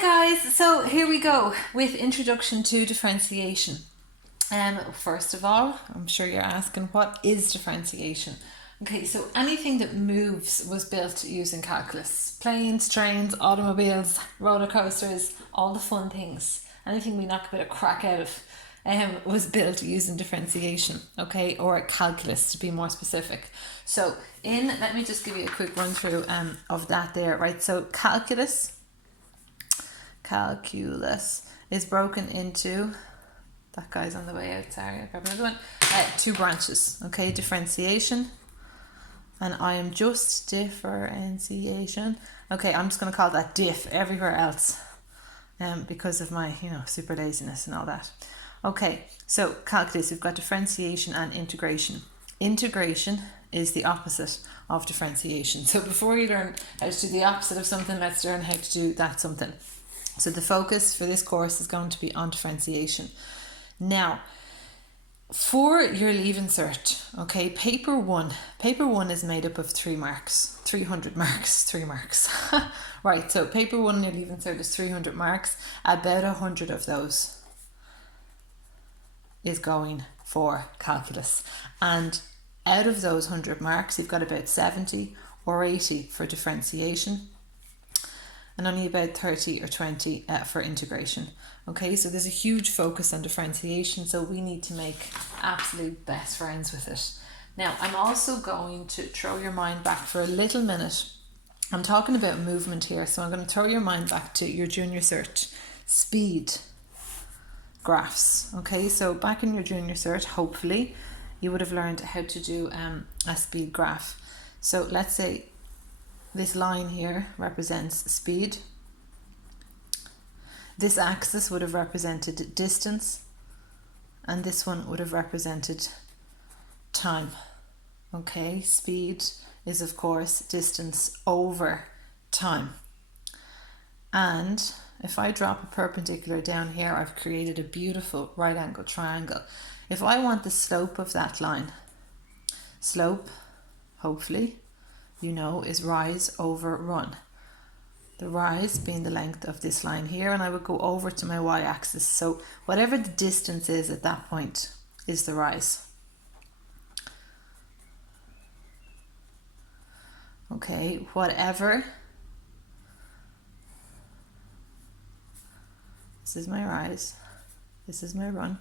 guys, so here we go with Introduction to Differentiation. First of all, I'm sure you're asking, what is differentiation? Okay, so anything that moves was built using calculus. Planes, trains, automobiles, roller coasters, all the fun things. Anything we knock a bit of crack out of was built using differentiation, okay, or calculus to be more specific. So let me just give you a quick run through of that there, right? So calculus is broken into, that guy's on the way out, sorry, I'll grab another one, two branches, okay, differentiation, and I am just differentiation, okay, I'm just going to call that diff everywhere else, because of my, super laziness and all that. Okay, so calculus, we've got differentiation and integration. Integration is the opposite of differentiation. So before you learn how to do the opposite of something, let's learn how to do that something. So the focus for this course is going to be on differentiation. Now, for your Leaving Cert, okay, paper one is made up of 300 marks. Right, so paper one in your Leaving Cert is 300 marks. About 100 of those is going for calculus. And out of those 100 marks, you've got about 70 or 80 for differentiation, and only about 30 or 20 for integration. Okay, so there's a huge focus on differentiation, so we need to make absolute best friends with it. Now, I'm also going to throw your mind back for a little minute. I'm talking about movement here, so I'm going to throw your mind back to your junior cert speed graphs. Okay, so back in your junior cert, hopefully, you would have learned how to do a speed graph. So let's say this line here represents speed. This axis would have represented distance, and this one would have represented time. Okay, speed is of course distance over time. And if I drop a perpendicular down here, I've created a beautiful right angle triangle. If I want the slope of that line, slope, hopefully, is rise over run. The rise being the length of this line here, and I would go over to my y-axis. So whatever the distance is at that point is the rise. Okay, whatever. This is my rise. This is my run.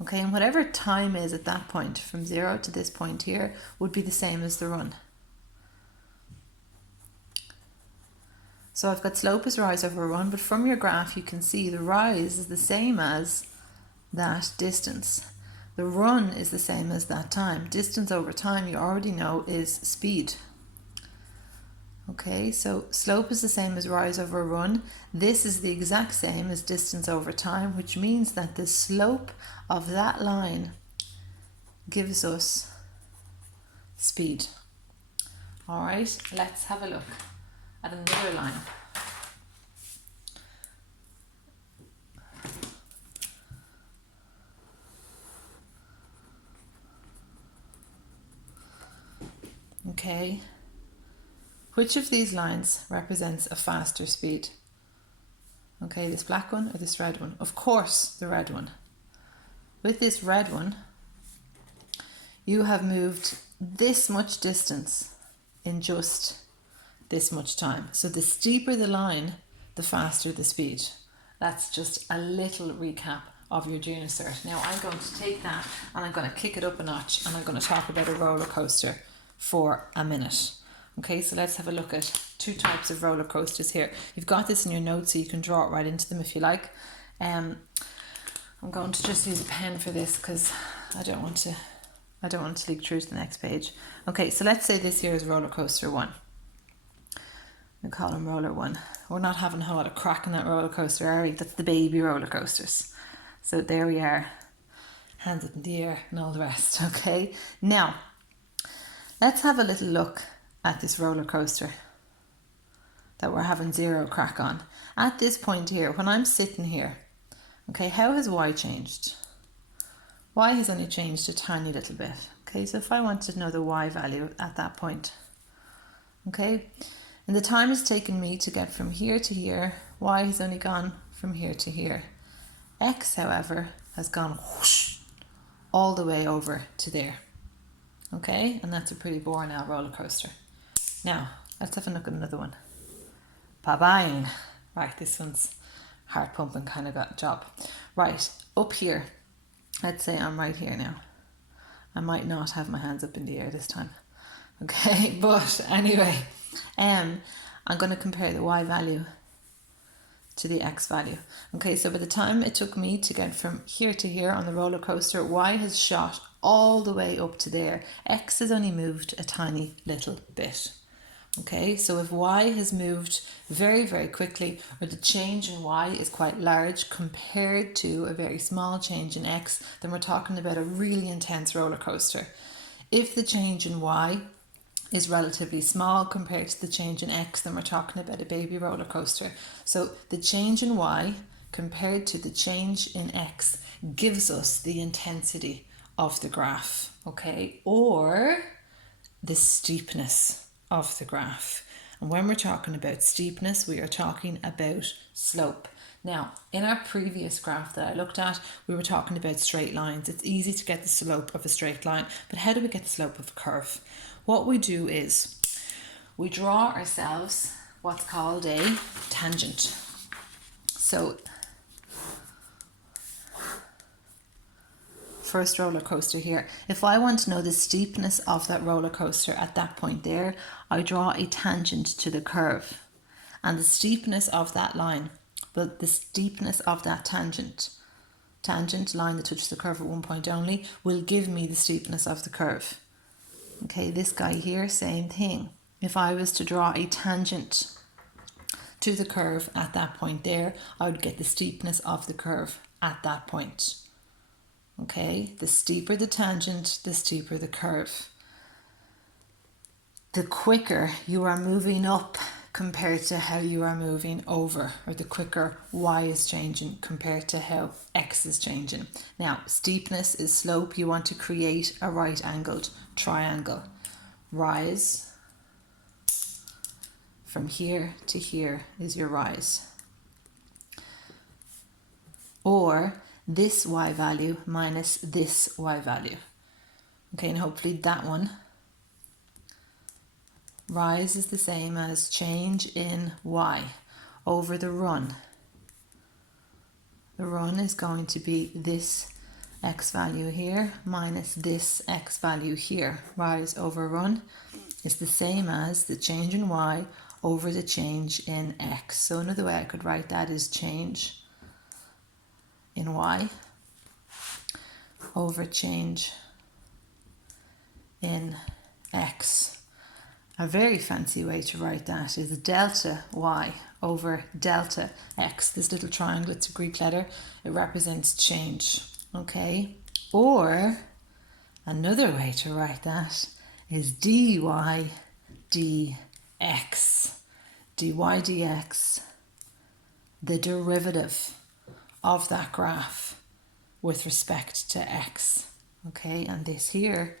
Okay, and whatever time is at that point, from 0 to this point here, would be the same as the run. So I've got slope as rise over run, but from your graph you can see the rise is the same as that distance. The run is the same as that time. Distance over time, you already know, is speed. Okay, so slope is the same as rise over run. This is the exact same as distance over time, which means that the slope of that line gives us speed. All right, let's have a look at another line. Okay, which of these lines represents a faster speed? Okay, this black one or this red one? Of course, the red one. With this red one, you have moved this much distance in just this much time. So the steeper the line, the faster the speed. That's just a little recap of your junior cert. Now I'm going to take that and I'm going to kick it up a notch, and I'm going to talk about a roller coaster for a minute. Okay, so let's have a look at two types of roller coasters here. You've got this in your notes, so you can draw it right into them if you like. I'm going to just use a pen for this because I don't want to leak through to the next page. Okay, so let's say this here is roller coaster 1. We call them roller 1. We're not having a whole lot of crack in that roller coaster, are we? That's the baby roller coasters. So there we are, hands up in the air and all the rest. Okay, now let's have a little look at this roller coaster that we're having 0 crack on. At this point here, when I'm sitting here, okay, how has y changed? Y has only changed a tiny little bit. Okay, so if I wanted to know the y value at that point, okay, In the time it's taken me to get from here to here, y has only gone from here to here. X, however, has gone whoosh, all the way over to there. Okay, and that's a pretty boring out roller coaster. Now, let's have a look at another one. Bye-bye. Right, this one's heart pumping kind of got job. Right, up here, let's say I'm right here now. I might not have my hands up in the air this time. Okay, but anyway, I'm going to compare the y value to the x value. Okay, so by the time it took me to get from here to here on the roller coaster, y has shot all the way up to there. X has only moved a tiny little bit. Okay, so if y has moved very, very quickly, or the change in y is quite large compared to a very small change in x, then we're talking about a really intense roller coaster. If the change in y is relatively small compared to the change in x, then we're talking about a baby roller coaster. So the change in y compared to the change in x gives us the intensity of the graph, okay, or the steepness of the graph. And when we're talking about steepness, we are talking about slope. Now, in our previous graph that I looked at, we were talking about straight lines. It's easy to get the slope of a straight line, but how do we get the slope of a curve? What we do is we draw ourselves what's called a tangent. So, first roller coaster here. If I want to know the steepness of that roller coaster at that point there, I draw a tangent to the curve. And the steepness of that line, but the steepness of that tangent line that touches the curve at one point only, will give me the steepness of the curve. Okay, this guy here, same thing. If I was to draw a tangent to the curve at that point there, I would get the steepness of the curve at that point. Okay, the steeper the tangent, the steeper the curve. The quicker you are moving up compared to how you are moving over, or the quicker y is changing compared to how x is changing. Now, steepness is slope. You want to create a right angled triangle. Rise from here to here is your rise. Or this y value minus this y value. Okay, and hopefully that one. Rise is the same as change in y over the run. The run is going to be this x value here minus this x value here. Rise over run is the same as the change in y over the change in x. So another way I could write that is change in y over change in x. A very fancy way to write that is delta y over delta x. This little triangle, it's a Greek letter, it represents change, okay? Or another way to write that is dy dx. Dy dx, the derivative of that graph with respect to x, okay? And this here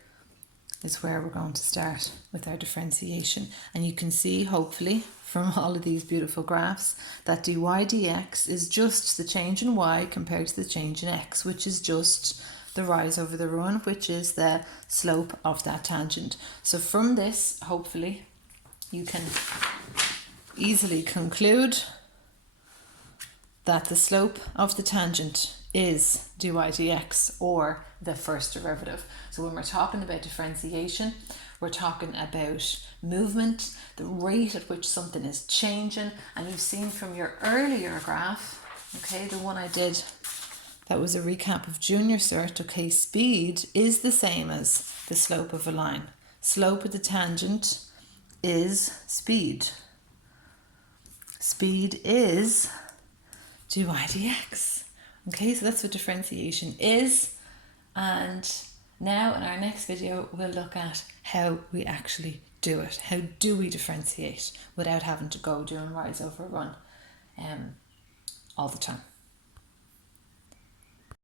is where we're going to start with our differentiation. And you can see, hopefully, from all of these beautiful graphs, that dy dx is just the change in y compared to the change in x, which is just the rise over the run, which is the slope of that tangent. So from this, hopefully, you can easily conclude that the slope of the tangent is dy dx, or the first derivative. So when we're talking about differentiation, we're talking about movement, the rate at which something is changing. And you've seen from your earlier graph, okay, the one I did that was a recap of junior cert, okay, speed is the same as the slope of a line. Slope of the tangent is speed. Speed is dy dx. Okay, so that's what differentiation is. And now in our next video, we'll look at how we actually do it. How do we differentiate without having to go doing rise over run all the time?